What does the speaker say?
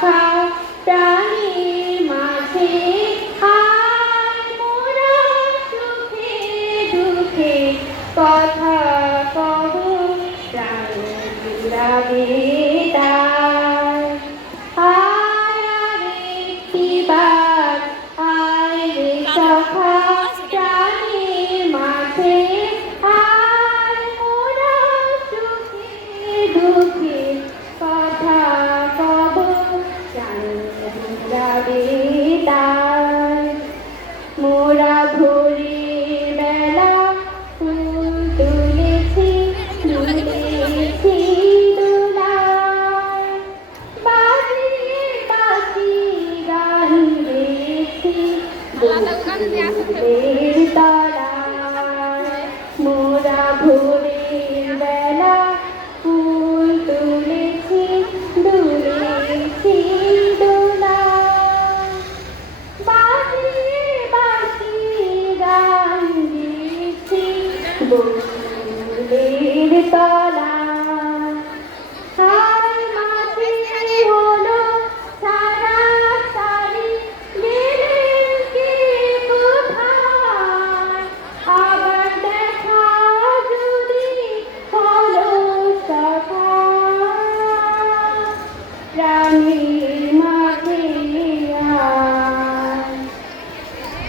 শাখা প্রাণীর মাঝে আর মোরা সুখে দুঃখে কথা কব প্রাণ জুড়াবে তার। আয় আরেকটিবার আয় রে সখা প্রাণীর মাঝে আর মোরা সুখে দুঃখে কথা কব প্রাণ জুড়াবে তার। মোরা ভোরের বেলা ফুল তুলেছি তুলেছি দোলায়, বাজিয়ে বাঁশি গান গেয়েছি বকুলের তলায়। মোরা ভোরের বেলা ফুল তুলেছি তুলেছি দোলায়, বাজিয়ে বাঁশি গান গেয়েছি বকুলের তলায়। আর মাঝে হলো সারি গেলেন কে কোথায়, আবার দেখা যদি হলো সখা প্রাণীর